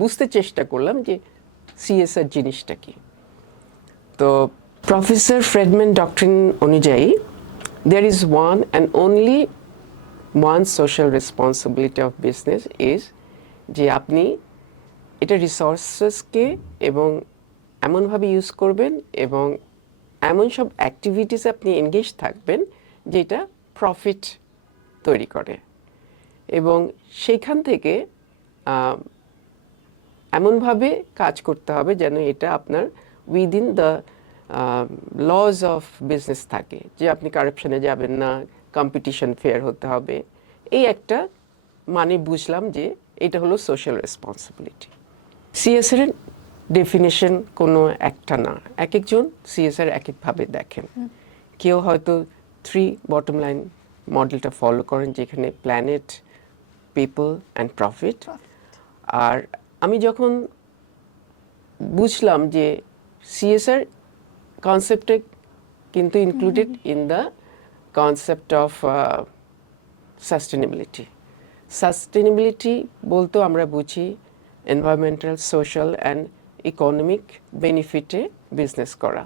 বুঝতে চেষ্টা করলাম যে সিএসআর জিনিসটা কি। তো প্রফেসর ফ্রেডম্যান ডক্ট্রিন অনুযায়ী there is one and only one social responsibility of business is যে আপনি এটা রিসোর্সেসকে এবং এমনভাবে ইউজ করবেন এবং এমন সব অ্যাক্টিভিটিস আপনি এনগেজ থাকবেন যেটা প্রফিট তৈরি করে, এবং সেইখান থেকে এমনভাবে কাজ করতে হবে যেন এটা আপনার within the lodge of business থাকে, যে আপনি কারাপশনে যাবেন না, কম্পিটিশন ফেয়ার হতে হবে। এই একটা মানে বুঝলাম যে এটা হলো সোশ্যাল রেসপন্সিবিলিটি। সিএসআর এর ডেফিনেশন কোনো একটা না, এক একজন সিএসআর এক একভাবে দেখেন। কেউ হয়তো 3 বটম লাইন মডেলটা ফলো করেন, যেখানে প্ল্যানেট, পিপল অ্যান্ড প্রফিট। আর আমি যখন বুঝলাম যে সিএসআর কনসেপ্টে কিন্তু included in the concept of sustainability. Sustainability বলতেও আমরা বুঝি এনভায়রনমেন্টাল, সোশ্যাল অ্যান্ড ইকোনমিক বেনিফিটে বিজনেস করা।